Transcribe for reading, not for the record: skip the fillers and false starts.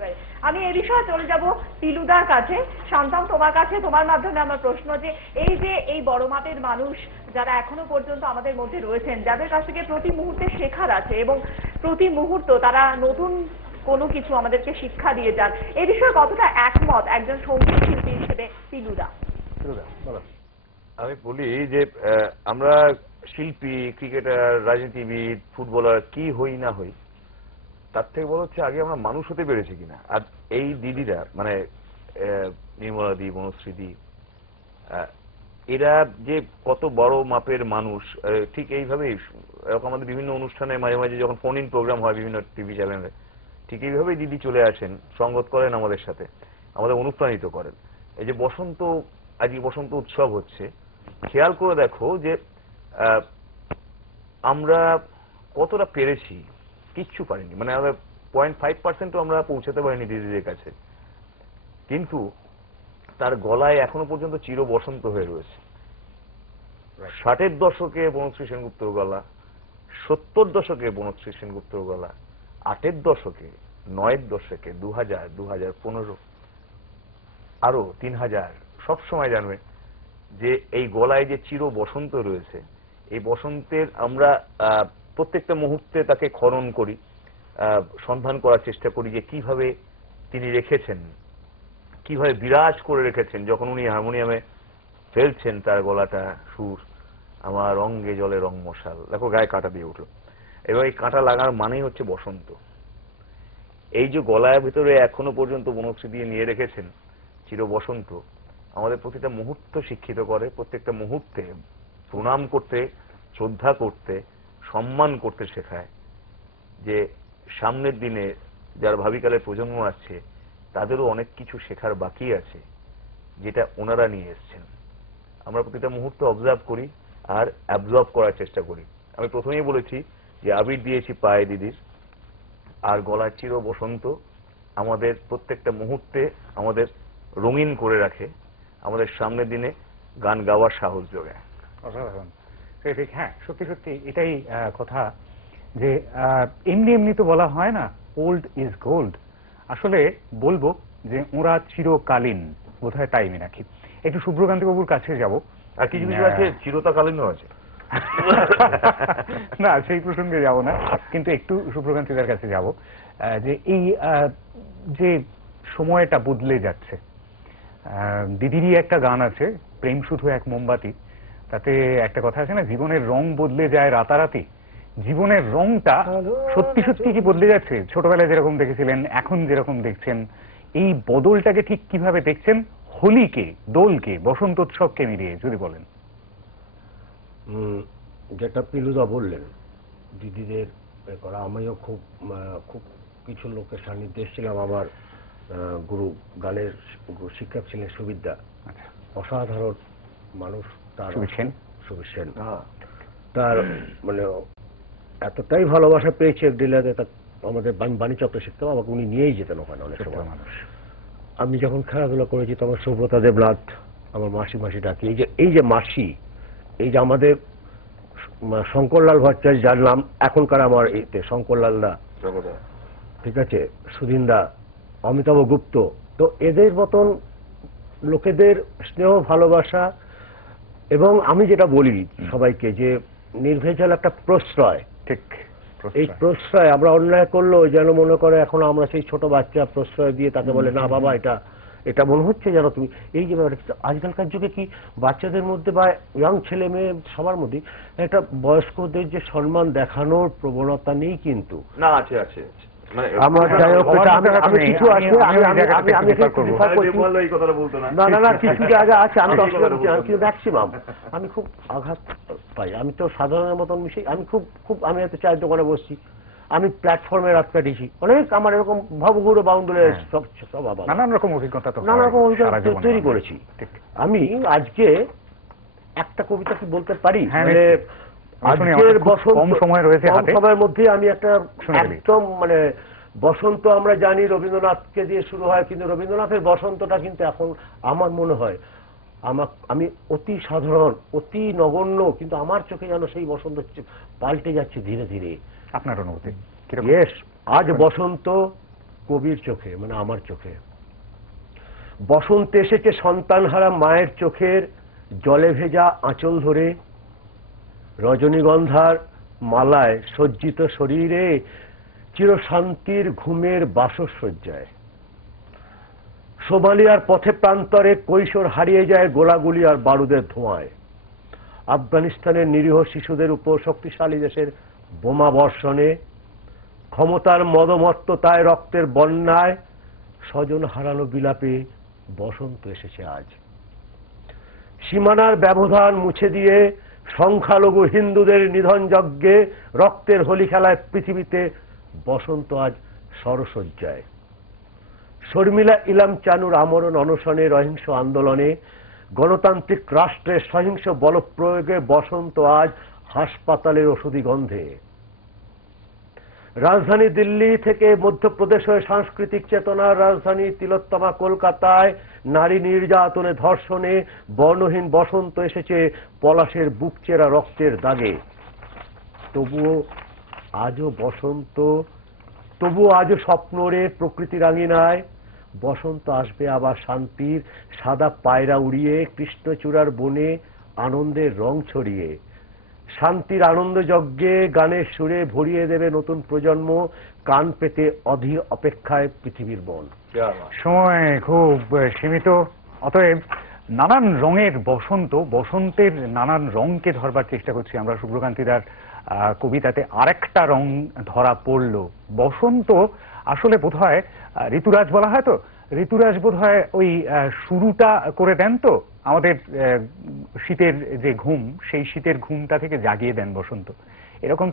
একেবারে। আমি এই বিষয়ে চলে যাব পিলুদার কাছে। শান্তম, তোমার কাছে, তোমার মাধ্যমে আমার প্রশ্ন যে এই বড় মাপের মানুষ যারা এখনো পর্যন্ত আমাদের মধ্যে রয়েছেন, যাদের কাছ থেকে প্রতি মুহূর্তে শেখার আছে এবং প্রতি মুহূর্ত তারা নতুন কোনো কিছু আমাদেরকে শিক্ষা দিয়ে যান, এই বিষয়ে কতটা একমত একজন সঙ্গীত শিল্পী হিসেবে পিলুদা? আমি বলি যে আমরা শিল্পী, ক্রিকেটার, রাজনীতিবিদ, ফুটবলার কি হই না হই, তার থেকে বড় হচ্ছে আগে আমরা মানুষ হতে পেরেছি কিনা। আর এই দিদিরা মানে নির্মলাদি, বনশ্রীদি, এরা যে কত বড় মাপের মানুষ, ঠিক এইভাবেই এরকম আমাদের বিভিন্ন অনুষ্ঠানে মাঝে মাঝে যখন ফোন ইন প্রোগ্রাম হয় বিভিন্ন টিভি চ্যানেলে, ঠিক এইভাবেই দিদি চলে আসেন, সঙ্গত করেন আমাদের সাথে, আমাদের অনুপ্রাণিত করেন। এই যে বসন্ত, আজকে বসন্ত উৎসব হচ্ছে, খেয়াল করে দেখো যে আমরা কতটা পেরেছি, কিচ্ছু পারিনি, মানে আমরা 0.5% আমরা পৌঁছাতে পারিনি দিদিদের কাছে, কিন্তু তার গলায় এখনো পর্যন্ত চির বসন্ত হয়ে রয়েছে। 60-এর দশকে বনশ্রী সেনগুপ্তর গলা, 70 দশকে বনশ্রী সেনগুপ্তর গলা, 8-এর দশকে, 9-এর দশকে, 2000, 2015, আরো 3000, সবসময় জানবে যে এই গলায় যে চির বসন্ত রয়েছে, এই বসন্তের আমরা প্রত্যেকটা মুহূর্তে তাকে খনন করি, সন্ধান করার চেষ্টা করি যে কিভাবে তিনি রেখেছেন, কিভাবে বিরাজ করে রেখেছেন। যখন উনি হারমোনিয়ামে ফেলছেন তার গলাটা সুর, আমার অঙ্গে জলে রং মশাল, দেখো গায়ে কাঁটা দিয়ে উঠলো। এবং এই কাঁটা লাগার মানেই হচ্ছে বসন্ত। এই যে গলার ভিতরে এখনো পর্যন্ত বনশ্রী দিয়ে নিয়ে রেখেছেন চির বসন্ত, আমাদের প্রতিটা মুহূর্ত শিক্ষিত করে, প্রত্যেকটা মুহূর্তে প্রণাম করতে, শ্রদ্ধা করতে, সম্মান করতে শেখায়। যে সামনের দিনে যার ভাবিকালের প্রজন্ম আসছে, তাদেরও অনেক কিছু শেখার বাকি আছে যেটা ওনারা নিয়ে এসছেন। আমরা প্রতিটা মুহূর্ত অবজার্ভ করি আর অ্যাবজর্ব করার চেষ্টা করি। আমি প্রথমেই বলেছি যে আবির দিয়েছি পায়ে দিদির, আর গলার চির বসন্ত আমাদের প্রত্যেকটা মুহূর্তে আমাদের রঙিন করে রাখে, আমাদের সামনের দিনে গান গাওয়ার সাহস যোগায়। অসাধারণ। ঠিক, হ্যাঁ, সত্যি সত্যি এটাই কথা যে এমনি এমনি তো বলা হয় না ওল্ড ইজ গোল্ড। আসলে বলবো যে ওরা চিরকালীন, বোধহয় তাই মীনাক্ষী। একটু শুভ্রকান্তি বাবুর কাছে যাব। আর কিছু কিছু আছে চিরতাকালীনও আছে। না, সেই প্রসঙ্গে যাব না, কিন্তু একটু শুভ্রকান্তিদের কাছে যাব। যে এই যে সময়টা বদলে যাচ্ছে, দিদিরই একটা গান আছে, প্রেম শুধু এক মোমবাতি, তাতে একটা কথা আছে না, জীবনের রং বদলে যায় রাতারাতি। জীবনের রংটা সত্যি সত্যি কি বদলে যাচ্ছে? ছোটবেলায় যেরকম দেখেছিলেন, এখন যেরকম দেখছেন, এই বদলটাকে ঠিক কিভাবে দেখছেন? হোলিকে, দোলকে, বসন্তোৎসবকে মিলিয়ে যদি বলেন। যেটা পিলুদা বললেন দিদিদের করা, আমিও খুব খুব কিছু লোকের সান্নিধ্যে এসেছিলাম। আমার গুরু, গানের শিক্ষক ছিলেন সুবিদ্যা, অসাধারণ মানুষ। তার সুবীর সেন, তার মানে এতটাই ভালোবাসা পেয়েছে একদিলাতে, আমাদের বাণীচক্রে শিখতাম, আমাকে উনি নিয়েই যেতেন ওখানে অনেক সময়। আমি যখন খেলাধুলা করেছি তখন সুব্রতা দেবনাথ আমার মাসি মাসি ডাকি। এই যে মাসি, এই যে আমাদের শঙ্করলাল ভট্টাচার্য, যার নাম এখনকার আমার এতে শঙ্করলাল দা, ঠিক আছে, সুদিন দা, অমিতাভ গুপ্ত, তো এদের মতন লোকেদের স্নেহ ভালোবাসা। এবং আমি যেটা বলি সবাইকে যে নির্ভেজাল একটা প্রশ্রয়, ঠিক, এই প্রশ্রয় আমরা অন্যায় করলেও যেন মনে করে এখন আমরা সেই ছোট বাচ্চা প্রশ্রয় দিয়ে তাকে বলে না বাবা এটা মনে হচ্ছে যেন তুমি এই যে আজকালকার যুগে কি বাচ্চাদের মধ্যে বা ইয়াং ছেলে মেয়ে সবার মধ্যে একটা বয়স্কদের যে সম্মান দেখানোর প্রবণতা নেই, কিন্তু না আছে আছে আমার যাই হোক, আমি কিছু আছে, না কিছু জায়গা আছে, আমি কিন্তু ম্যাক্সিমাম আমি খুব আঘাত পাই। আমি তো সাধারণের মতন মিশি, আমি আমি একটা চায়ের দোকানে বসছি, আমি প্ল্যাটফর্মে রাত কাটিয়েছি অনেক, আমার এরকম ভবঘুরে বাউন্ডুলে সব নানান রকম অভিজ্ঞতা তৈরি করেছি। আমি আজকে একটা কবিতা কি বলতে পারি, মানে আজকের বসন্ত সময়ের মধ্যে আমি একটা একদম মানে বসন্ত আমরা জানি রবীন্দ্রনাথকে দিয়ে শুরু হয়, কিন্তু রবীন্দ্রনাথের বসন্তটা কিন্তু এখন আমার মনে হয় আমি অতি সাধারণ, অতি নগণ্য, কিন্তু আমার চোখে যেন সেই বসন্ত পাল্টে যাচ্ছে ধীরে ধীরে। আপনার অনুভূতি? আজ বসন্ত কবির চোখে, মানে আমার চোখে। বসন্ত এসেছে সন্তানহারা মায়ের চোখের জলে ভেজা আঁচল ধরে, রজনীগন্ধার মালায় সজ্জিত শরীরে চিরশান্তির ঘুমের বাসসজ্জায়। সোমালিয়ার পথে প্রান্তরে কৈশোর হারিয়ে যায় গোলাগুলি আর বারুদের ধোঁয়ায়। আফগানিস্তানের নিরীহ শিশুদের উপর শক্তিশালী দেশের বোমা বর্ষণে, ক্ষমতার মদমত্ততায় রক্তের বন্যায়, স্বজন হারানো বিলাপে বসন্ত এসেছে আজ। সীমানার ব্যবধান মুছে দিয়ে সংখ্যালঘু হিন্দুদের নিধন যজ্ঞে, রক্তের হোলি খেলায় পৃথিবীতে বসন্ত আজ সরসজ্জায়। শর্মিলা ইলাম চানুর আমরণ অনশনে, অহিংস আন্দোলনে, গণতান্ত্রিক রাষ্ট্রের সহিংস বলপ্রয়োগে বসন্ত আজ হাসপাতালের ওষুধি গন্ধে। রাজধানী দিল্লি থেকে মধ্যপ্রদেশ হয়ে সাংস্কৃতিক চেতনার রাজধানী তিলোত্তমা কলকাতায় নারী নির্যাতনে, ধর্ষণে বর্ণহীন বসন্ত এসেছে পলাশের বুকচেরা রক্তের দাগে। তবুও আজও বসন্ত, তবুও আজও স্বপ্নরে প্রকৃতির আঙিনায় বসন্ত আসবে আবার শান্তির সাদা পায়রা উড়িয়ে, কৃষ্ণচূড়ার বনে আনন্দের রং ছড়িয়ে। শান্তির আনন্দ যজ্ঞে গানের সুরে ভরিয়ে দেবে নতুন প্রজন্ম, কান পেতে অধীর অপেক্ষায় পৃথিবীর মন। সময় খুব সীমিত, অতএব নানান রঙের বসন্ত, বসন্তের নানান রঙকে ধরবার চেষ্টা করছি আমরা। শুভ্রকান্তিদার কবিতাতে আরেকটা রং ধরা পড়ল, বসন্ত। আসলে বোধহয় ঋতুরাজ বলা হয়, তো ঋতুরাজ বোধহয় ওই শুরুটা করে দেন, তো আমাদের শীতের যে ঘুম, সেই শীতের ঘুমটা থেকে জাগিয়ে দেন বসন্ত। এরকম